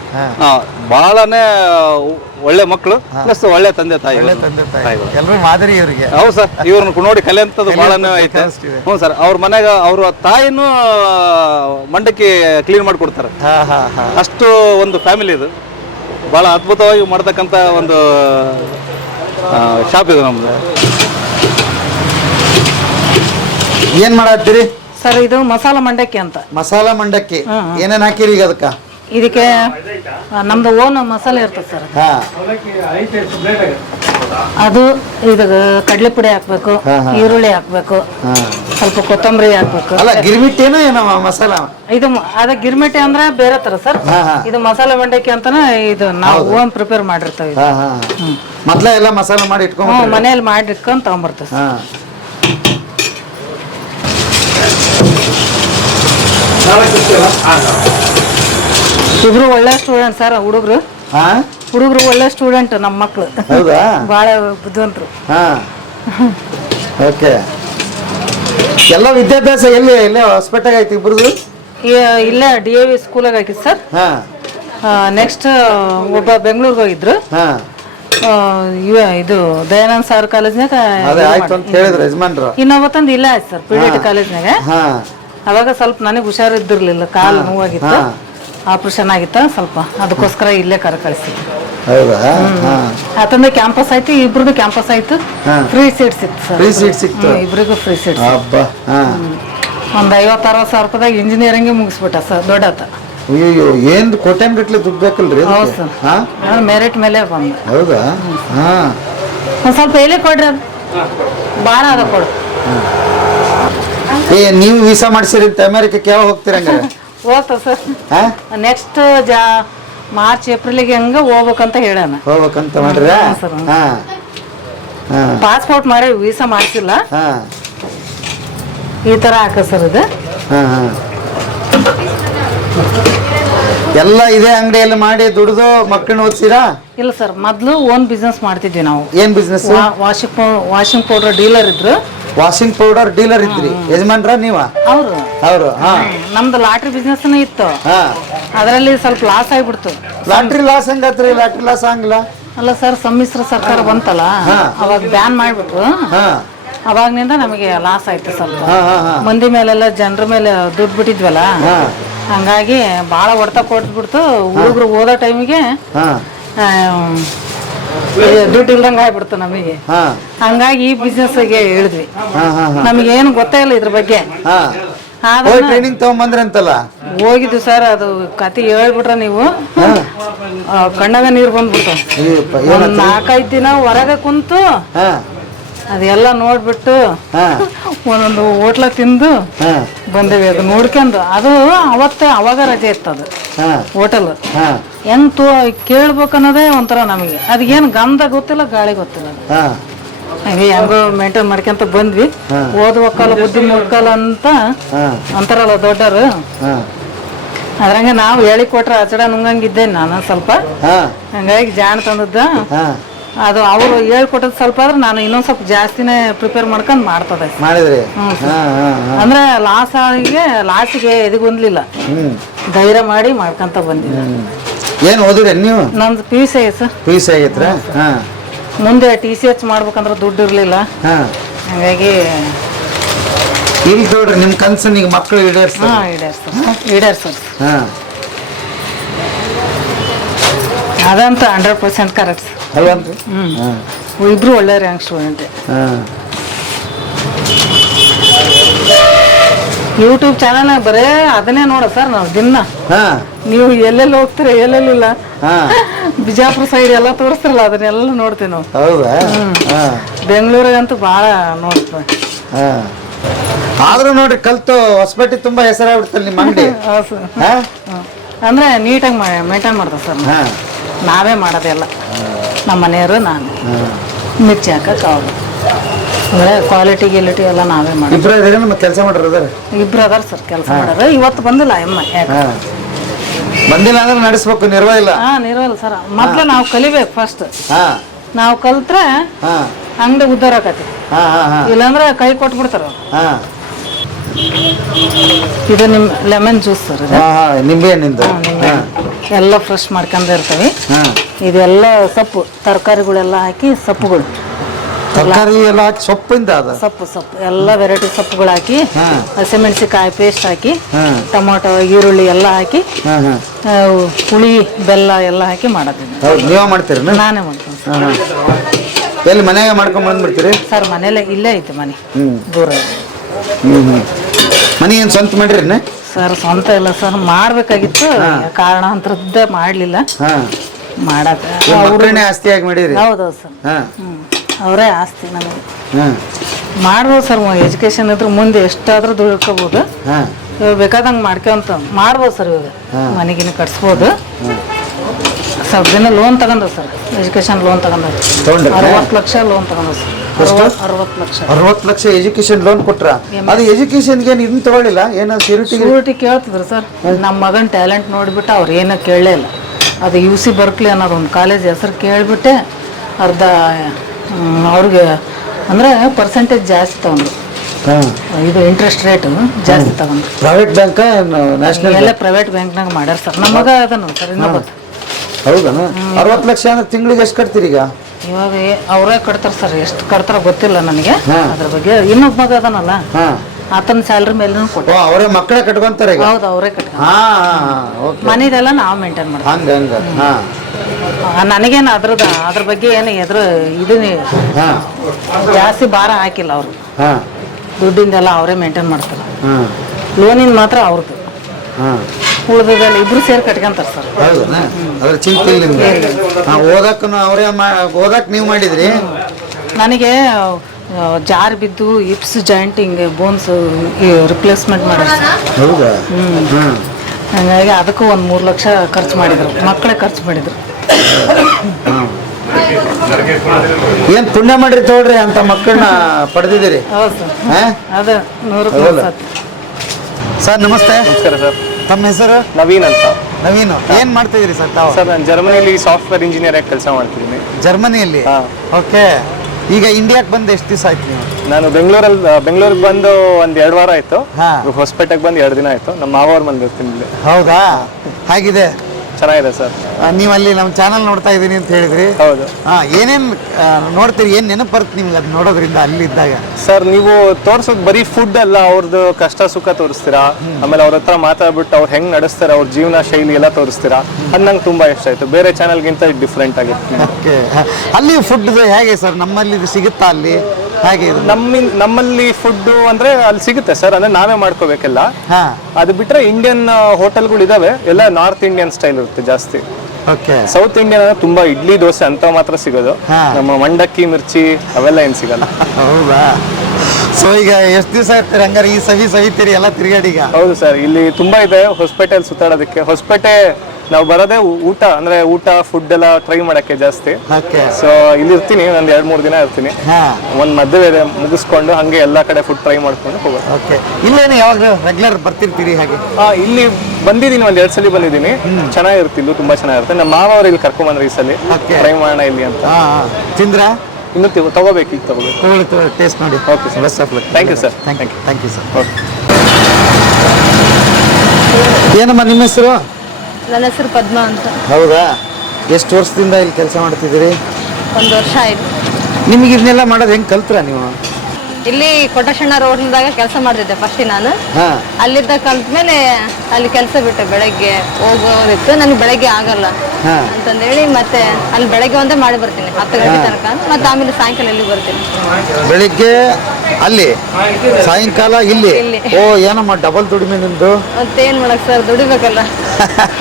ಬಹಳನೇ ಒಳ್ಳೆ ಮಕ್ಕಳು ಪ್ಲಸ್ ಒಳ್ಳೆ ತಂದೆ ತಾಯಿ ಒಳ್ಳೆ ತಂದೆ ತಾಯಿ. ಎಲ್ಲರೂ ಮಾದರಿ ಇವರಿಗೆ. ಹೌದು ಸರ್ ಇವ್ರನ್ನ ನೋಡಿ ಕಲೆ ಅಂತದ್ದು ಬಹಳ ಐತೆ. ಹ್ಞೂ ಸರ್ ಅವ್ರ ಮನೆಗೆ ಅವ್ರ ತಾಯಿನೂ ಮಂಡಕ್ಕಿ ಕ್ಲೀನ್ ಮಾಡಿಕೊಡ್ತಾರೆ. ಹಾಂ ಹಾಂ ಹಾಂ. ಅಷ್ಟು ಒಂದು ಫ್ಯಾಮಿಲಿ ಇದು. ಬಹಳ ಅದ್ಭುತವಾಗಿ ಮಾಡ್ತಕ್ಕಂಥ ಒಂದು ಶಾಪ್ ಇದು ನಮ್ದು. ಏನು ಮಾಡತ್ತೀರಿ? ಸರ್ ಇದು ಮಸಾಲ ಮಂಡಕ್ಕಿ ಅಂತ. ಮಸಾಲ ಮಂಡಕ್ಕಿ. ಏನೇನ್ ಹಾಕಿರಿ ಈಗ ಅದಕ್ಕೆ? ಇದಕ್ಕೆ ನಮ್ದು ಓನ್ ಮಸಾಲೆ ಇರ್ತದೆ ಸರ್ ಹಾಂ. ಅದು ಇದು ಕಡಲೆ ಪುಡಿ ಹಾಕ್ಬೇಕು ಈರುಳ್ಳಿ ಹಾಕ್ಬೇಕು ಸ್ವಲ್ಪ ಕೊತ್ತಂಬರಿ ಹಾಕ್ಬೇಕು. ಅಲ್ಲ ಗಿರ್ಮಿಟ್ಟೇನೋ ಏನೋ ಮಸಾಲ. ಇದು ಮ- ಅದ ಗಿರ್ಮಿಟಿ ಅಂದ್ರೆ ಬೇರೆ ತರ ಸರ್. ಹಾ, ಹಾ. ಇದು ಮಸಾಲೆ ಮಂಡಕ್ಕಿ ಅಂತಾನೆ ಇದು ನಾವು ಓನ್ ಪ್ರಿಪೇರ್ ಮಾಡಿರ್ತೇವೆ ಇದು. ಹಾಂ ಹಾಂ. ಮೊದ್ಲ ಎಲ್ಲ ಮಸಾಲ ಮಾಡಿ ಹ್ಞೂ ಇಟ್ಕೊಂಡ್ ಮನೇಲಿ ಮಾಡಿಟ್ಕೊಂಡ್ ತಗೊಂಬರ್ತೇವೆ. ಹಾಂ. ಇಬ್ರು ಒಳ್ಳೆ ಸ್ಟೂಡೆಂಟ್ ಸರ್ ಹುಡುಗರು. ಹಾಂ? ಹುಡುಗರು ಒಳ್ಳೆ ಸ್ಟೂಡೆಂಟ್ ನಮ್ಮ ಮಕ್ಕಳು ಹೌದಾ? ಭಾಳ ಬುದ್ಧಿವಂತರು. ಹಾಂ. ಓಕೆ. ಎಲ್ಲ ವಿದ್ಯಾಭ್ಯಾಸ ಎಲ್ಲಿ ಇಲ್ಲೇ ಹಾಸ್ಪಿಟಲ್ ಆಯ್ತು ಇಬ್ಬರದು ಇಲ್ಲ ಇಲ್ಲೇ ಡಿ ಎ ವಿ ಸ್ಕೂಲಾಗ ಹಾಕಿದ್ ಸರ್. ಹಾಂ. ನೆಕ್ಸ್ಟ್ ಒಬ್ಬ ಬೆಂಗಳೂರಿಗೆ ಹೋಗಿದ್ರು. ಹಾಂ. ಆ, ಇವ- ಇದು ದಯಾನಂದ ಸರ್ ಕಾಲೇಜ್ನಾಗ ಅದೇ ಆಯ್ತು ಅಂತ ಹೇಳಿದ್ರು ಯಜಮಾನ್ರು. ಇನ್ನೊಬ್ಬತ್ತಂದು ಇಲ್ಲ ಆಯ್ತು ಸರ್ ಪಿ ಡಿ ಟಿ ಕಾಲೇಜ್ನಾಗ ಹಾಂ. ಅವಾಗ ಸ್ವಲ್ಪ ನನಗೆ ಹುಷಾರಿದ್ದಿರ್ಲಿಲ್ಲ ಕಾಲು ನೋವಾಗಿತ್ತು. ಹಾ. ಆಪರೇಷನ್ ಆಗಿತ್ತು ಸ್ವಲ್ಪ. ಅದಕ್ಕೋಸ್ಕರ ಇಲ್ಲೇ ಕರೆ ಕಳಿಸಿ ಹೌದಾ? ಹಾಂ. ಆತಂದ ಕ್ಯಾಂಪಸ್ ಆಯ್ತು ಇಬ್ರದ್ದು ಕ್ಯಾಂಪಸ್ ಆಯ್ತು. ಹಾ. ಫ್ರೀ ಸೀಟ್ ಸಿಕ್ತು ಸರ್. ಫ್ರೀ ಸೀಟ್ ಸಿಕ್ತು? ಹ್ಮ್, ಇಬ್ರಿಗೂ ಫ್ರೀ ಸೀಟ್ ಹಬ್ಬ ಹಾಂ. ಒಂದು ಐವತ್ತು ಅರವತ್ತು ಸಾವಿರ ರೂಪಾಯಿದಾಗ ಇಂಜಿನಿಯರಿಂಗ್ ಮುಗಿಸ್ಬಿಟ್ಟ ಸರ್ ದೊಡ್ಡತ ಅಯ್ಯೋ ಏನು ಕೋಟ್ಯಾನ್ ಗಟ್ಲೆ ದುಡ್ಡು ಬೇಕಲ್ರಿ? ಹೌದು ಸರ್. ಹಾ? ಮೆರಿಟ್ ಮೇಲೆ ಬಂದ. ಹೌದಾ? ಹಾ. ಒಂದು ಸ್ವಲ್ಪ ಎಲೆ ಕೊಡ್ರಿ ಅದು. ಭಾಳ ಅದ ಕೊಡು. ಏ ನೀವು ವೀಸಾ ಮಾಡ್ಸಿರಿ ಅಂತ ಅಮೆರಿಕಕ್ಕೆ ಯಾವಾಗ ಹೋಗ್ತೀರ ಹಂಗಾರೆ? ಹೋಗ್ತದೆ ಸರ್. ಹಾ? ನೆಕ್ಸ್ಟ್ ಜಾ ಮಾರ್ಚ್ ಏಪ್ರಿಲಿಗೆ ಹಂಗ ಹೋಗ್ಬೇಕಂತ ಹೇಳ್ಯಾನ ಹೋಗ್ಬೇಕಂತ ಮಾಡ್ರ? ಹಾ, ಸರ್. ಹಾ. ಹಾ. ಪಾಸ್ಪೋರ್ಟ್ ಮಾಡಿ ವೀಸಾ ಮಾಡಿಸಿಲ್ಲ. ಹಾ. ಈ ತರ ಹಾಕ ಸರ್ ಇದು. ಹಾ ಹಾ. ಎಲ್ಲ ಇದೇ ಅಂಗಡಿಯಲ್ಲಿ ಮಾಡಿ ದುಡಿದು ಮಕ್ಕಳನ್ನ ಓದಿಸಿರಾ? ಇಲ್ಲ ಸರ್ ಮೊದ್ಲು ಓನ್ ಬಿಸ್ನೆಸ್ ಮಾಡ್ತಿದ್ವಿ ನಾವು. ಏನ್ business washing washing powder dealer ಇದ್ರು. ವಾಷಿಂಗ್ ಪೌಡರ್ ಡೀಲರ್ ಇದ್ರಿ. ಯಜಮಾನ್ರ ನೀವ? ಅವರು. ಅವರು ಹಾ. ನಮ್ದು ಲಾಟ್ರಿ ಬಿಸ್ನೆಸ್ ಇತ್ತು. ಹಾ. ಅದರಲ್ಲಿ ಸ್ವಲ್ಪ ಲಾಸ್ ಆಗ್ಬಿಡ್ತು. ಲಾಟ್ರಿ ಲಾಸ್ ಹಂಗಾತ್ರಿ? ಲಾಟ್ರಿ ಲಾಸ್ ಹಂಗಿಲ್ಲ ಅಲ್ಲ ಸರ್ ಸಮ್ಮಿಶ್ರ ಸರ್ಕಾರ ಬಂತಲ್ಲ? ಅವಾಗ ಬ್ಯಾನ್ ಮಾಡಿಬಿಟ್ರು. ಹಾ. ಅವಾಗ್ನಿಂದ ನಮಗೆ ಲಾಸ್ ಆಯ್ತು ಸ್ವಲ್ಪ. ಮಂದಿ ಮೇಲೆಲ್ಲ ಜನರ ಮೇಲೆ ದುಡ್ಡು ಬಿಟ್ಟಿದ್ವಲ್ಲ? ಹಂಗಾಗಿ ಭಾಳ ಹೊಡೆತ ಕೊಟ್ಬಿಡ್ತು. ಹುಡುಗರು ಹೋದ ಟೈಮಿಗೆ ಹಾ. ದುಡ್ಡು ಇಲ್ದಂಗ ಆಗ್ಬಿಡ್ತು ನಮಗೆ. ಹಂಗಾಗಿ ಈ ಬಿಸ್ನೆಸ್ಗೆ ಇಳಿದ್ವಿ ಹೇಳಿದ್ವಿ. ನಮಗೆ ಏನು ಗೊತ್ತೇ ಇಲ್ಲ ಇದ್ರ ಬಗ್ಗೆ. ಟ್ರೈನಿಂಗ್ ತಗೊಂಬಂದ್ರಿ ಅಂತಲ್ಲ? ಹೋಗಿದ್ವಿ ಸರ್ ಅದು ಕತೆ ಹೇಳ್ಬಿಟ್ರ ನೀವು. ಕಣ್ಣಾಗ ನೀರು ಬಂದ್ಬಿಡ್ತು. ಅಯ್ಯಪ್ಪ, ನಾಲ್ಕೈದು ದಿನ ಹೊರಗೆ ಕುಂತು ಹಾ. ಅದೆಲ್ಲ ನೋಡ್ಬಿಟ್ಟು ಒಂದೊಂದು ಹೋಟ್ಲ ತಿಂದು ಬಂದೇವಿ. ಅದು ನೋಡ್ಕೊಂಡು ಅದು ಅವತ್ತೇ ಅವಾಗ ರಜೆ ಇತ್ತು ಅದು. ಹಾ. ಹೋಟೆಲ್. ಹೆಂಗ್ ತೋ ಕೇಳ್ಬೇಕನ್ನೋದೇ ಒಂಥರ ನಮಗೆ. ಅದೇನು ಗಂಧ ಗೊತ್ತಿಲ್ಲ ಗಾಳಿ ಗೊತ್ತಿಲ್ಲ ಹಂಗೆ ಮೇಂಟೈನ್ ಮಾಡ್ಕೊಂತ ಬಂದ್ವಿ. ಓದ್ ಒಕ್ಕಲ ಬುದ್ಧಿ ಮುಡ್ಕಲ್ಲ ಅಂತ ಅಂತಾರಲ್ಲ ದೊಡ್ಡರು. ಅದ್ರಂಗೆ ನಾವು ಹೇಳಿ ಕೊಟ್ರೆ ಅಚಡ ನುಂಗಂಗಿದ್ದೆ ನಾನು ಸ್ವಲ್ಪ. ಹಂಗಾಗಿ ಜಾಣ ತಂದದ್ದ. ಹಾ. ಅದು ಅವರು ಹೇಳ್ಕೊಟ್ಟದ್ ಸ್ವಲ್ಪ ಆದ್ರೆ ನಾನು ಇನ್ನೊಂದ್ ಸ್ವಲ್ಪ ಜಾಸ್ತಿನೇ ಪ್ರಿಪೇರ್ ಮಾಡ್ಕೊಂಡು ಮಾಡ್ತದೆ. ಮಾಡಿದ್ರಿ? ಹಾ ಹಾ ಹಾ. ಅಂದ್ರೆ ಲಾಸ್ ಆಗಿ ಲಾಸಿಗೆ ಎದಿಗೊಂದ್ಲಿಲ್ಲ ಹ್ಮ್. ಧೈರ್ಯ ಮಾಡಿ ಮಾಡ್ಕೊಂತ ಬಂದಿದ್ದೆ. ಏನ್ ಓದಿರಿ ನೀವು? ನಂದು P U C sir. P C ಆಗೈತ್ರ? ಹಾ. ಮುಂದೆ ಟಿ ಸಿ ಎಚ್ ಮಾಡ್ಬೇಕಂದ್ರೆ ದುಡ್ಡು ಇರಲಿಲ್ಲ. ಹಾ. ಹಾಗಾಗಿ ಇಲ್ಲಿ ನೋಡ್ರಿ ನಿಮ್ ಕನ್ಸು ಈಗ ಮಕ್ಕಳು ಈಡೇರ್ಸ. ಹಾಂ ಈಡೇರ್ಸರ್ ಸರ್ ಹಾ. ಅದಂತ ಹಂಡ್ರೆಡ್ ಪರ್ಸೆಂಟ್ ಕರೆಕ್ಟ್ ಅಲ್ವನ್ರಿ ಹ್ಞೂ ಇಬ್ರು ಒಳ್ಳೆ ರ್ಯಾಂಕ್ ಸ್ಟೂಡೆಂಟ್ ಹಾಂ. ಯೂಟ್ಯೂಬ್ ಚಾನಲ್ ಬರೇ ಅದನ್ನೇ ನೋಡ ಸರ್ ನಾವು ದಿನ. ಹಾಂ. ನೀವು ಎಲ್ಲೆಲ್ಲಿ ಹೋಗ್ತೀರ ಎಲ್ಲೆಲ್ಲಿಲ್ಲ ಹಾಂ. ಬಿಜಾಪುರ ಸೈಡ್ ಎಲ್ಲ ತೋರಿಸ್ತಿರಲ್ಲ ಅದನ್ನೆಲ್ಲ ನೋಡ್ತೀವಿ ನಾವು. ಹೌದಾ? ಹಾ. ಬೆಂಗಳೂರಿಗಂತೂ ಭಾಳ ನೋಡ್ತೀವಿ ಹಾಂ. ಆದ್ರೂ ನೋಡ್ರಿ ಕಲ್ತು ಹೊಸಪೇಟೆ ತುಂಬಾ ಹೆಸರಾಗ್ಬಿಡ್ತಾರೆ ನಿಮ್ಮ ಅಂಗಡಿ. ಹೌದು ಸರ್ ಹಾ. ಅಂದ್ರೆ ನೀಟಾಗಿ ಮೇಂಟೈನ್ ಮಾಡ್ತಾರೆ ಸರ್ ಹಾಂ. ನಾವೇ ಮಾಡೋದೆಲ್ಲ ನಮ್ಮ ಮನೆಯವರು ನಾನು ಮಿರ್ಚಿ ಹಾಕಕ್ಕೆ ಅವರು. ಅಂದರೆ ಕ್ವಾಲಿಟಿ ಗಿಲಿಟಿ ಎಲ್ಲ ನಾವೇ ಮಾಡಿ ಇಬ್ರು ಇದಾರೆ ನಮ್ಮ ಕೆಲಸ ಮಾಡ್ರಿ ಅದಾರ ಇಬ್ರು ಅದಾರ ಸರ್ ಕೆಲಸ ಮಾಡೋರು. ಇವತ್ತು ಬಂದಿಲ್ಲ ಎಮ್ಮ. ಬಂದಿಲ್ಲ ಅಂದ್ರೆ ನಡೆಸ್ಬೇಕು ನಿರ್ವ ಇಲ್ಲ. ಹಾ ಇಲ್ಲ ಸರ್. ಮೊದ್ಲು ನಾವು ಕಲಿಬೇಕು ಫಸ್ಟ್ ಹಾ. ನಾವು ಕಲ್ತ್ರೆ ಹಾ. ಅಂಗಡಿ ಉದ್ಧಾರ ಆಕತಿ. ಹಾ ಹಾ ಹಾ. ಇಲ್ಲಾಂದ್ರೆ ಕೈ ಕೊಟ್ಬಿಡ್ತಾರ ಅವ್ರು. ಹಾ. ಇದು ನಿಮ್ಮ ಲೆಮನ್ ಜ್ಯೂಸ್ ಸರ್ ಹಾ ಹಾ. ನಿಂಬೆ ಹಣ್ಣಿಂದು. ಹಾ, ಎಲ್ಲ ಫ್ರೆಶ್ ಮಾಡ್ಕೊಂಡ್ ಇರ್ತೀವಿ. ಹಾ. ಇದೆಲ್ಲ ಸೊಪ್ಪು ತರಕಾರಿಗಳೆಲ್ಲ ಹಾಕಿ ಸೊಪ್ಪುಗಳು. ತರಕಾರಿ ಎಲ್ಲ ಹಾಕಿ ಸೊಪ್ಪಿಂದ ಅದ? ಸೊಪ್ಪು ಸೊಪ್ಪು. ಎಲ್ಲ ವೆರೈಟಿ ಸೊಪ್ಪುಗಳು ಹಾಕಿ. ಹಸಿಮೆಣಸಿಕಾಯಿ ಪೇಸ್ಟ್ ಹಾಕಿ ಟೊಮೊಟೊ ಈರುಳ್ಳಿ ಎಲ್ಲ ಹಾಕಿ ಹುಳಿ ಬೆಲ್ಲ ಎಲ್ಲ ಹಾಕಿ ಮಾಡೋದು ಹೌದು ನೀವೇ ಮಾಡ್ತೀರಿ ನಾನೇ ಮಾಡ್ತೀನಿ. ಎಲ್ಲಿ ಮನ್ಯಾಗ ಮಾಡ್ಕೊಂಡ್ ಬಂದ್ಬಿಡ್ತೀರಿ? ಸರ್ ಮನೇಲೆ ಇಲ್ಲೇ ಐತೆ ಮನೆ. ದೂರ. ಹ್ಮ್ ಹ್ಮ್. ಮನೆ ಏನು ಸ್ವಂತ ಮಾಡಿರಿ ಸರ್ ಸ್ವಂತ ಇಲ್ಲ ಸರ್ ಮಾಡಬೇಕಾಗಿತ್ತು. ಕಾರಣಾಂತರದ್ದೇ ಮಾಡಲಿಲ್ಲ. ಹಾ. ಮಾಡಕ್ಕೆ ಮಕ್ಕಳನ್ನೇ ಆಸ್ತಿಯಾಗಿ ಮಾಡಿರಿ? ಹೌದೌದು ಸರ್. ಹಾ. ಹ್ಞೂ ಅವರೇ ಆಸ್ತಿ ನಮಗೆ. ಹಾ. ಮಾಡ್ಬೋದು ಸರ್ ಎಜುಕೇಶನ್ ಇದ್ರೆ ಮುಂದೆ ಎಷ್ಟಾದ್ರೂ ದುಡ್ಕೋಬೋದು. ಹಾ. ಇವಾಗ ಬೇಕಾದಂಗೆ ಮಾಡ್ಕೊಂತ ಮಾಡ್ಬೋದು ಸರ್ ಇವಾಗ. ಮನೆಗಿನ ಕಟ್ಸ್ಬೋದು. ಸ್ವಲ್ಪ ದಿನ ಲೋನ್ ತಗೊಂಡ್ರು ಸರ್. ಎಜುಕೇಶನ್ ಲೋನ್ ತಗೊಂಡ್ರು. ತಗೊಂಡ್ರಾ? ಅರವತ್ತು ಲಕ್ಷ ಲೋನ್ ತಗೊಂಡ್ರು ಸರ್. ಅರವತ್ತು ಅರವತ್ತು ಲಕ್ಷ. ಅರವತ್ತು ಲಕ್ಷ ಎಜುಕೇಶನ್ ಲೋನ್ ಕೊಟ್ರ? ಅದು ಎಜುಕೇಶನ್ಗೆ ಏನು ಇದನ್ನ ತಗೊಳ್ಳಿಲ್ಲ? ಏನೋ ಸೆಕ್ಯೂರಿಟಿ ಶೂರಿಟಿ ಕೇಳ್ತಿದ್ರು ಸರ್. ನಮ್ಮ ಮಗನ ಟ್ಯಾಲೆಂಟ್ ನೋಡಿಬಿಟ್ಟು ಅವ್ರು ಏನೋ ಕೇಳಲೇ ಇಲ್ಲ. ಅದು ಯು ಸಿ ಬರ್ಕ್ಲಿ ಅನ್ನೋದು ಒಂದು ಕಾಲೇಜ್ ಹೆಸರು ಕೇಳಿಬಿಟ್ಟೆ ಅರ್ಧ ಅವ್ರಿಗೆ ಅಂದರೆ ಪರ್ಸೆಂಟೇಜ್ ಜಾಸ್ತಿ ತಗೊಂಡು ಇದು ಇಂಟ್ರೆಸ್ಟ್ ರೇಟು ಜಾಸ್ತಿ ತಗೊಂಡು ಪ್ರೈವೇಟ್ ಬ್ಯಾಂಕ್ ನ್ಯಾಷನಲ್ ಎಲ್ಲ ಪ್ರೈವೇಟ್ ಬ್ಯಾಂಕ್ನಾಗ ಮಾಡ್ಯಾರ ಸರ್. ನಮ್ಮ ಮಗ ಅದನ್ನು ಸರ್ ಇನ್ನೊಬ್ಬ. ಹೌದಾ ಅರವತ್ತು ಲಕ್ಷ ಅಂದ್ರೆ ತಿಂಗಳಿಗೆ ಎಷ್ಟು ಕಟ್ತೀರಿ ಈಗ? ಇವಾಗ ಅವರೇ ಕಟ್ತಾರೆ ಸರ್ ಎಷ್ಟು ಕಟ್ತಾರ ಗೊತ್ತಿಲ್ಲ ನನಗೆ. ಅದ್ರ ಬಗ್ಗೆ ಇನ್ನೊಬ್ಬ ಮಗ ಅದನಲ್ಲ. ಆತನ ಸ್ಯಾಲ್ರಿ ಮೇಲೆ ಕೊಟ್ಟು. ಅವರೇ ಮಕ್ಕಳೇ ಕಟ್ಕೊಂತಾರೆ ಈಗ? ಹೌದು ಅವರೇ ಕಟ್ಟ ಮನೆದೆಲ್ಲ ನಾವು ಮೇಂಟೈನ್ ಮಾಡ್ತೀವಿ. ಹಂಗ ಹಂಗ. ಹಾ. ಆ, ನನಗೇನು ಅದ್ರದ ಅದ್ರ ಬಗ್ಗೆ ಏನು ಎದ್ರ ಇದು ಜಾಸ್ತಿ ಭಾರ ಹಾಕಿಲ್ಲ ಅವರು. ಹಾ. ದುಡ್ಡಿಂದೆಲ್ಲ ಅವರೇ ಮೇಂಟೈನ್ ಮಾಡ್ತಾರೆ. ಲೋನಿಂದ ಮಾತ್ರ ಅವ್ರದ್ದು ಉಳ್ದದೆಲ್ಲ ಇಬ್ರು ಸೇರಿ ಕಟ್ಕೊಂತಾರೆ ಸರ್. ಹೌದಾ ಅದ್ರ ಚಿಂತೆ ಇಲ್ಲ ನಿಮ್ಗೆ? ಹಾಂ ಓದಕ್ಕೂ ಅವರೇ ಮಾ ಓದಕ್ಕೆ ನೀವು ಮಾಡಿದ್ರಿ? ನನಗೆ ಜಾರ್ ಬಿದ್ದು ಇಪ್ಸ್ ಜಾಯಿಂಟಿಂಗ್ ಬೋನ್ಸ್ ರಿಪ್ಲೇಸ್ಮೆಂಟ್ ಮಾಡಿದ್ರು. ಹ್ಮ್. ಹಂಗಾಗಿ ಅದಕ್ಕೂ ಒಂದು ಮೂರು ಲಕ್ಷ ಖರ್ಚು ಮಾಡಿದ್ರು. ಮಕ್ಕಳೇ ಖರ್ಚು ಮಾಡಿದ್ರು. ಏನ್ ಪುಣ್ಯ ಮಾಡ್ರಿ ತೋಡ್ರಿ ಅಂತ ಮಕ್ಕಳನ್ನ ಪಡೆದಿದ್ದೀರಿ. ಹೌದು ಸರ್. ಹಾ? ಅದು ನೂರು ಹೌದಲ್ಲ? ಸರ್ ನಮಸ್ತೆ. ನಮಸ್ಕಾರ ಸರ್. ತಮ್ಮ ಹೆಸರು? ನವೀನ್ ಅಂತ. ನವೀನ್. ಏನ್ ಮಾಡ್ತಿದ್ದೀರಿ ಸರ್ ತಾವು? ಸರ್ ನಾನು ಜರ್ಮನಿಲಿ ಸಾಫ್ಟ್ವೇರ್ ಇಂಜಿನಿಯರ್ ಆಗಿ ಕೆಲಸ ಮಾಡ್ತಿದ್ದೀನಿ. ಜರ್ಮನಿಯಲ್ಲಿ? ಹಾ. ಓಕೆ. ಈಗ ಇಂಡಿಯಾಕ್ ಬಂದು ಎಷ್ಟು ದಿವಸ ಆಯ್ತು ನೀವು? ನಾನು ಬೆಂಗಳೂರಲ್ಲಿ ಬೆಂಗಳೂರಿಗೆ ಬಂದು ಒಂದ್ ಎರಡು ವಾರ ಆಯ್ತು. ಹಾ. ಹೊಸಪೇಟೆಗೆ ಬಂದು ಎರಡು ದಿನ ಆಯ್ತು. ನಮ್ಮ ಮಾವವ್ರ ಮನೆ ಬರ್ತೀನಿ ಇಲ್ಲಿ ಹೌದಾ? ಹಾಗಿದೆ. ಚೆನ್ನಾಗಿದೆ ಸರ್. ನೀವಲ್ಲಿ ನೀವು ಅಲ್ಲಿ ನಮ್ಮ ಚಾನಲ್ ನೋಡ್ತಾ ಇದ್ದೀನಿ ಅಂತ ಹೇಳಿದ್ರಿ. ಹೌದು. ಹಾಂ ಏನೇನು ನೋಡ್ತೀರಿ ಏನು ನೆನಪು ಬರುತ್ತೆ ನಿಮ್ಗೆ ಅದು ನೋಡೋದ್ರಿಂದ ಅಲ್ಲಿದ್ದಾಗ? ಸರ್ ನೀವು ತೋರ್ಸೋದು ಬರೀ ಫುಡ್ ಅಲ್ಲ ಅವ್ರದ್ದು ಕಷ್ಟ ಸುಖ ತೋರಿಸ್ತೀರಾ? ಆಮೇಲೆ ಅವ್ರ ಹತ್ರ ಮಾತಾಡ್ಬಿಟ್ಟು ಅವ್ರು ಹೆಂಗೆ ನಡೆಸ್ತಾರೆ ಅವ್ರ ಜೀವನ ಶೈಲಿ ಎಲ್ಲ ತೋರಿಸ್ತೀರಾ? ಅದು ನಂಗೆ ತುಂಬಾ ಇಷ್ಟ ಆಯ್ತು. ಬೇರೆ ಚಾನಲ್ಗಿಂತ ಡಿಫ್ರೆಂಟ್ ಆಗಿತ್ತು ಓಕೆ ಅಲ್ಲಿ ಫುಡ್ ಹೇಗೆ ಸರ್? ನಮ್ಮಲ್ಲಿ ಇದು ಸಿಗುತ್ತಾ ಅಲ್ಲಿ? ಹಾಗೆ ನಮ್ಮ ನಮ್ಮಲ್ಲಿ ಫುಡ್ ಅಂದ್ರೆ ಅಲ್ಲಿ ಸಿಗುತ್ತೆ ಸರ್ ಅಂದ್ರೆ ನಾವೇ ಮಾಡ್ಕೋಬೇಕೆಲ್ಲ. ಅದು ಬಿಟ್ರೆ ಇಂಡಿಯನ್ ಹೋಟೆಲ್ಗಳು ಇದಾವೆ. ಎಲ್ಲ ನಾರ್ತ್ ಇಂಡಿಯನ್ ಸ್ಟೈಲ್ ಇರುತ್ತೆ ಜಾಸ್ತಿ. ಸೌತ್ ಇಂಡಿಯನ್ ಅಂದ್ರೆ ತುಂಬಾ ಇಡ್ಲಿ ದೋಸೆ ಅಂತ ಮಾತ್ರ ಸಿಗೋದು. ನಮ್ಮ ಮಂಡಕ್ಕಿ ಮಿರ್ಚಿ ಅವೆಲ್ಲ ಏನ್ ಸಿಗಲ್ಲ. ಹೌದಾ? ಸೊ ಈಗ ಎಷ್ಟು ದಿವಸ ಇರ್ತೀರಿ ಹಂಗಾರೆ? ಈ ಸವಿ ಸವಿತೀರಿ ಎಲ್ಲ ತಿರುಗಾಡಿ ಈಗ? ಹೌದು ಸರ್ ಇಲ್ಲಿ ತುಂಬಾ ಇದೆ. ಹೊಸಪೇಟೆಯಲ್ಲಿ ಸುತ್ತಾಡೋದಕ್ಕೆ. ಹೊಸಪೇಟೆ ನಾವು ಬರೋದೇ ಊಟ ಅಂದ್ರೆ ಊಟ ಫುಡ್ ಎಲ್ಲ ಟ್ರೈ ಮಾಡಕ್ಕೆ ಜಾಸ್ತಿ. ಓಕೆ ಸೊ ಇಲ್ಲಿ ಇರ್ತೀನಿ ಒಂದ್ ಎರಡ್ ಮೂರ್ ದಿನ ಇರ್ತೀನಿ. ಒಂದ್ ಮದುವೆ ಇದೆ ಮುಗಿಸ್ಕೊಂಡು ಹಂಗೆ ಎಲ್ಲಾ ಕಡೆ ಫುಡ್ ಟ್ರೈ ಮಾಡ್ಕೊಂಡು ಹೋಗೋದು. ಓಕೆ ಇಲ್ಲೇನು ಯಾವಾಗ ರೆಗ್ಯುಲರ್ ಬರ್ತಿರ್ತೀರಿ ಹಾಗೆ? ಇಲ್ಲಿ ಬಂದಿದ್ದೀನಿ ಒಂದ್ ಎರಡ್ ಸಲ ಬಂದಿದ್ದೀನಿ. ಚೆನ್ನಾಗಿರುತ್ತೆ ಇಲ್ಲೂ ತುಂಬಾ ಚೆನ್ನಾಗಿರುತ್ತೆ. ನಮ್ಮ ಮಾವ ಅವ್ರು ಇಲ್ಲಿ ಕರ್ಕೊಂಡ್ ಬಂದ್ರೆ ಈ ಸಲ. ಟ್ರೈ ಮಾಡೋಣ ಇಲ್ಲಿ ಅಂತ. ತಿಂದ್ರ? ಇನ್ನು ತಗೋಬೇಕು ಈಗ ತಗೋಬೇಕು. ಟೇಸ್ಟ್ ನೋಡಿ. Okay. Best of luck thank you thank you sir okay ಏನಮ್ಮ ನಿಮ್ಮ ಹೆಸರು? ನನ್ನ ಹೆಸರು ಪದ್ಮ ಅಂತ. ಹೌದಾ? ಎಷ್ಟು ವರ್ಷದಿಂದ ಇಲ್ಲಿ ಕೆಲಸ ಮಾಡ್ತಿದ್ದೀರಿ? ಒಂದು ವರ್ಷ ಆಯ್ತು. ನಿಮಗೆ ಇದನ್ನೆಲ್ಲ ಮಾಡೋದು ಹೆಂಗೆ ಕಲ್ತ್ರ ನೀವು? ಇಲ್ಲಿ ಕೊಟ್ಟಶಣ್ಣ ರೋಡ್ದಾಗ ಕೆಲಸ ಮಾಡ್ತಿದ್ದೆ ಫಸ್ಟ್ ನಾನು. ಹಾಂ. ಅಲ್ಲಿದ್ದ ಕಲ್ತ್ಮೇಲೆ ಅಲ್ಲಿ ಕೆಲಸ ಬಿಟ್ಟೆ ಬೆಳಗ್ಗೆ ಹೋಗೋದಿತ್ತು. ನನಗೆ ಬೆಳಗ್ಗೆ ಆಗಲ್ಲ ಹಾ. ಅಂತಂದೇಳಿ ಮತ್ತೆ ಅಲ್ಲಿ ಬೆಳಗ್ಗೆ ಒಂದೇ ಮಾಡಿ ಬರ್ತೀನಿ ಹತ್ತು ಗಂಟೆ ತನಕ. ಮತ್ತೆ ಆಮೇಲೆ ಸಾಯಂಕಾಲ ಇಲ್ಲಿ ಬರ್ತೀನಿ. ಬೆಳಿಗ್ಗೆ ಅಲ್ಲಿ? ಸಾಯಂಕಾಲ ಇಲ್ಲಿ? ಇಲ್ಲಿ. ಓ ಏನಮ್ಮ ಡಬಲ್ ದುಡಿಮೆ ನಿಮ್ದು? ಮತ್ತೇನ್ ಮಾಡಕ್ ಸರ್ ದುಡಿಬೇಕಲ್ಲ?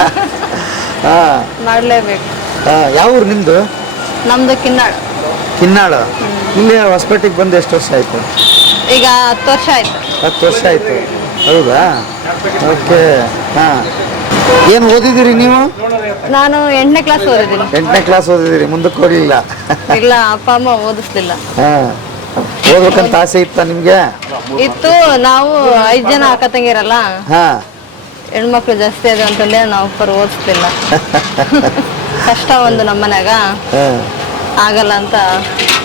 ಹಾಂ. ಮಾಡ್ಲೇಬೇಕು. ಯಾವ ಊರು ನಿಮ್ಮದು ನಮ್ದು ಕಿನ್ನಾಳು. ಕಿನ್ನಾಳ? ಇಲ್ಲಿ ಹೊಸಪೇಟೆಗೆ ಬಂದು ಎಷ್ಟು ವರ್ಷ ಆಯ್ತು? ಈಗ ಹತ್ತು ವರ್ಷ ಆಯ್ತು. ಹತ್ತು ವರ್ಷ ಆಯ್ತು. ಹೌದಾ? ಓಕೆ. ಹಾಂ. ಏನು ಓದಿದ್ದೀರಿ ನೀವು? ನಾನು ಎಂಟನೇ ಕ್ಲಾಸ್ ಓದಿದ್ದೀನಿ. ಎಂಟನೇ ಕ್ಲಾಸ್ ಓದಿದಿರಿ ಮುಂದಕ್ಕೆ ಹೋಗಲಿಲ್ಲ. ಇಲ್ಲ ಅಪ್ಪ ಅಮ್ಮ ಓದಿಸ್ಲಿಲ್ಲ. ಹಾಂ. ಓದ್ಬೇಕಂತ ಆಸೆ ಇತ್ತ ನಿಮಗೆ? ಇತ್ತು ನಾವು ಐದ್ ಜನ ಅಕ್ಕ ತಂಗಿರಲ್ಲ. ಹಾಂ. ಹೆಣ್ಮಕ್ಳು ಜಾಸ್ತಿ ಅದು ಅಂತಂದ್ರೆ ನಾವು ಪರ್ ಓದಿಸ್ಲಿಲ್ಲ ಕಷ್ಟ ಒಂದು ನಮ್ಮ ಮನ್ಯಾಗ. ಹಾಂ. ಆಗಲ್ಲ ಅಂತ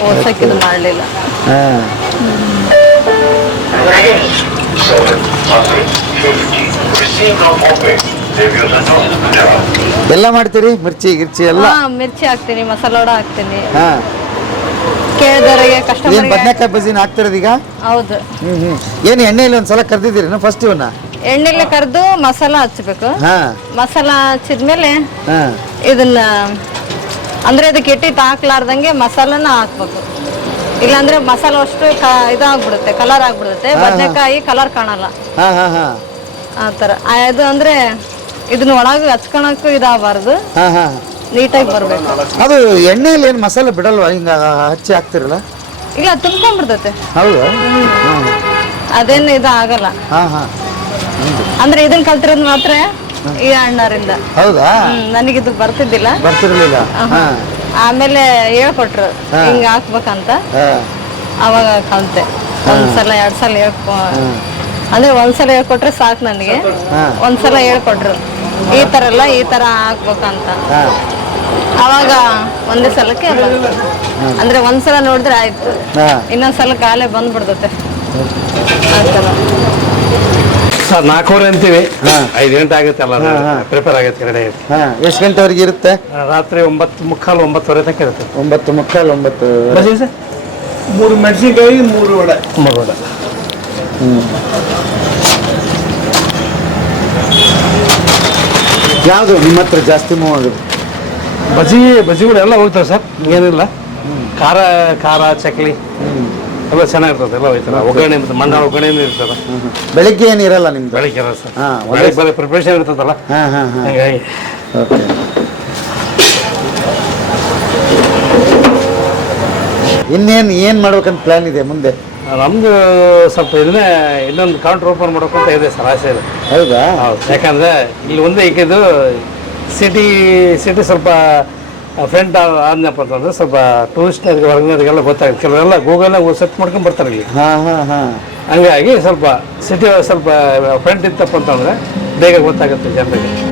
ಓದ್ಸಕ್ ಇದು ಮಾಡ್ಲಿಲ್ಲ. ಹಾಂ. ಎಲ್ಲ ಮಾಡ್ತೀರಿ? ಮಿರ್ಚಿ ಗಿರ್ಚಿ ಎಲ್ಲ? ಹಾ ಮಿರ್ಚಿ ಹಾಕ್ತೀನಿ ಮಸಾಲ ವಡ ಹಾಕ್ತೀನಿ. ಹಾಂ. ಕೇಳಿದವರಿಗೆ ಏನು ಕಸ್ಟಮರ್ಗೆ ಬದನೆಕಾಯಿ ಬಜ್ಜಿನ ಈಗ? ಹೌದು. ಹ್ಞೂ ಹ್ಞೂ ಏನು ಎಣ್ಣೆಯಲ್ಲಿ ಒಂದ್ಸಲ ಕರೆದಿದ್ದೀರಿ ಫಸ್ಟ್ ಇವನ್ನ ಎಣ್ಣೆಲೆ ಕರೆದು ಮಸಾಲ ಹಚ್ಬೇಕು. ಹಾ. ಮಸಾಲ ಹಚ್ಚಿದ್ಮೇಲೆ ಹಾ. ಇದನ್ನ ಅಂದ್ರೆ ಅದಕ್ಕೆ ಇಟ್ಟಿಟ್ಟು ಹಾಕ್ಲಾರ್ದಂಗೆ ಮಸಾಲನ ಹಾಕ್ಬೇಕು. ಇಲ್ಲಾಂದ್ರೆ ಮಸಾಲ ಅಷ್ಟು ಕ ಇದಾಗ್ಬಿಡುತ್ತೆ ಕಲರ್ ಆಗ್ಬಿಡುತ್ತೆ. ಬದನೆಕಾಯಿ ಕಲರ್ ಕಾಣಲ್ಲ. ಹಾ ಹಾ ಹಾ. ಆ ಥರ. ಇದು ಅಂದ್ರೆ ಇದನ್ನ ಒಳಗೆ ಹಚ್ಕೊಳಕ್ಕೂ ಇದಾಗಬಾರ್ದು. ಹಾ ಹಾಂ. ನೀಟಾಗಿ ಬರಬೇಕು. ಅದು ಎಣ್ಣೆಯಲ್ಲಿ ಏನು ಮಸಾಲೆ ಬಿಡಲ್ವಾ? ಹಿಂಗೆ ಹಚ್ಚಿ ಹಾಕ್ತಿರಲ್ಲ? ಇಲ್ಲ ತುಂಬ್ಕೊಂಡ್ಬಿಡ್ತೈತೆ. ಹೌದಾ? ಅದೇನು ಇದು ಆಗಲ್ಲ. ಹಾಂ ಹಾಂ. ಅಂದ್ರೆ ಇದನ್ನ ಕಲ್ತಿರೋದು ಮಾತ್ರ ಈ ಅಣ್ಣರಿಂದ ಹೌದಾ? ನನಗೆ ಇದು ಬರ್ತಿದ್ದಿಲ್ಲ. ಬರ್ತಿರ್ಲಿಲ್ಲ. ಆಮೇಲೆ ಹೇಳ್ಕೊಟ್ರು ಹಿಂಗ ಹಾಕ್ಬೇಕಂತ. ಅವಾಗ ಕಲ್ತೆ. ಒಂದ್ಸಲ ಎರಡ್ ಸಲ ಹೇಳ್ಕೊ ಅಂದ್ರೆ ಒಂದ್ಸಲ ಹೇಳ್ಕೊಟ್ರೆ ಸಾಕು ನನಗೆ. ಒಂದ್ಸಲ ಹೇಳ್ಕೊಟ್ರು. ಈ ತರ ಎಲ್ಲ ಈ ತರ ಹಾಕ್ಬೇಕಂತ. ಅವಾಗ ಒಂದೇ ಸಲಕ್ಕೆ. ಅಂದ್ರೆ ಒಂದ್ಸಲ ನೋಡಿದ್ರೆ ಆಯ್ತು. ಹಾಂ. ಇನ್ನೊಂದ್ ಸಲ ಕಾಲೇ ಬಂದ್ಬಿಡ್ತತೆ. ಸರ್ ನಾಲ್ಕೂವರೆ ಅಂತೀವಿ. ಹಾಂ. ಐದು ಗಂಟೆ ಆಗುತ್ತೆ ಹಾಂ. ಪ್ರಿಪೇರ್ ಆಗುತ್ತೆ ರೆಡಿ ಆಗುತ್ತೆ ಹಾಂ ಎಷ್ಟು ಗಂಟೆವರೆಗೆ ಇರುತ್ತೆ? ರಾತ್ರಿ ಒಂಬತ್ತು ಮುಕ್ಕಾಲು ಒಂಬತ್ತುವರೆ ತನಕ ಇರುತ್ತೆ. ಒಂಬತ್ತು ಮುಕ್ಕಾಲು ಒಂಬತ್ತು ಮೂರು ಮೆಣಸಿನಕಾಯಿ ಮೂರು ವಡೆ. ಮೂರು ವಡೆ. ಯಾವುದು ನಿಮ್ಮ ಹತ್ರ ಜಾಸ್ತಿ ಮೂವ್ ಆಗುತ್ತೆ ಬಜ್ಜಿ ಕೂಡ ಎಲ್ಲ ಹೋಗ್ತಾರೆ ಸರ್. ಏನಿಲ್ಲ. ಖಾರ ಖಾರ ಚಕ್ಲಿ. ಎಲ್ಲ ಚೆನ್ನಾಗಿರ್ತದೆ ಎಲ್ಲ ಹೋಯ್ತಲ್ಲ ಒಗ್ಗರಣೆ ಇರ್ತದೆ ಮಂಡಾಳ ಒಗ್ಗರಣೆ ಇರ್ತದೆ. ಬೆಳಿಗ್ಗೆ ಏನಿರಲ್ಲ ನಿಮ್ದು? ಬೆಳಿಗ್ಗೆ ಇರಲ್ಲ ಸರ್. ಒಳ್ಳೆ ಬೆಲೆ ಬರೀ ಪ್ರಿಪ್ರೇಷನ್ ಇರ್ತದಲ್ಲ. ಹಾಂ ಹಾಂ ಹಾಂ. ಹಂಗಾಗಿ. ಓಕೆ. ಇನ್ನೇನು ಏನು ಮಾಡ್ಬೇಕಂತ ಪ್ಲ್ಯಾನ್ ಇದೆ ಮುಂದೆ? ನಮ್ದು ಸ್ವಲ್ಪ ಇದನ್ನೇ ಇನ್ನೊಂದು ಕೌಂಟರ್ ಓಪನ್ ಮಾಡ್ಬೇಕಂತ ಇದೆ ಸರ್ ಆಸೆ ಇದೆ. ಹೌದಾ? ಹೌದು. ಯಾಕಂದ್ರೆ ಇಲ್ಲಿ ಒಂದೇ ಈಗಿದು ಸಿಟಿ ಸಿಟಿ ಸ್ವಲ್ಪ ಫ್ರೆಂಡ್ ಆದ್ನಪ್ಪ ಅಂತಂದ್ರೆ ಸ್ವಲ್ಪ ಟೂರಿಸ್ಟ್ನವ್ರಿಗೆ ಹೊರಗಿನವ್ರಿಗೆಲ್ಲ ಗೊತ್ತಾಗುತ್ತೆ. ಕೆಲವರೆಲ್ಲ ಗೂಗಲ್ನಾಗ ಸರ್ಚ್ ಮಾಡ್ಕೊಂಡು ಬರ್ತಾರೆ ಇಲ್ಲಿ. ಹಾಂ ಹಾಂ ಹಾಂ. ಹಂಗಾಗಿ ಸ್ವಲ್ಪ ಸಿಟಿ ಸ್ವಲ್ಪ ಫ್ರೆಂಡ್ ಇತ್ತಪ್ಪ ಅಂತಂದ್ರೆ ಬೇಗ ಗೊತ್ತಾಗುತ್ತೆ ಜನರಿಗೆ.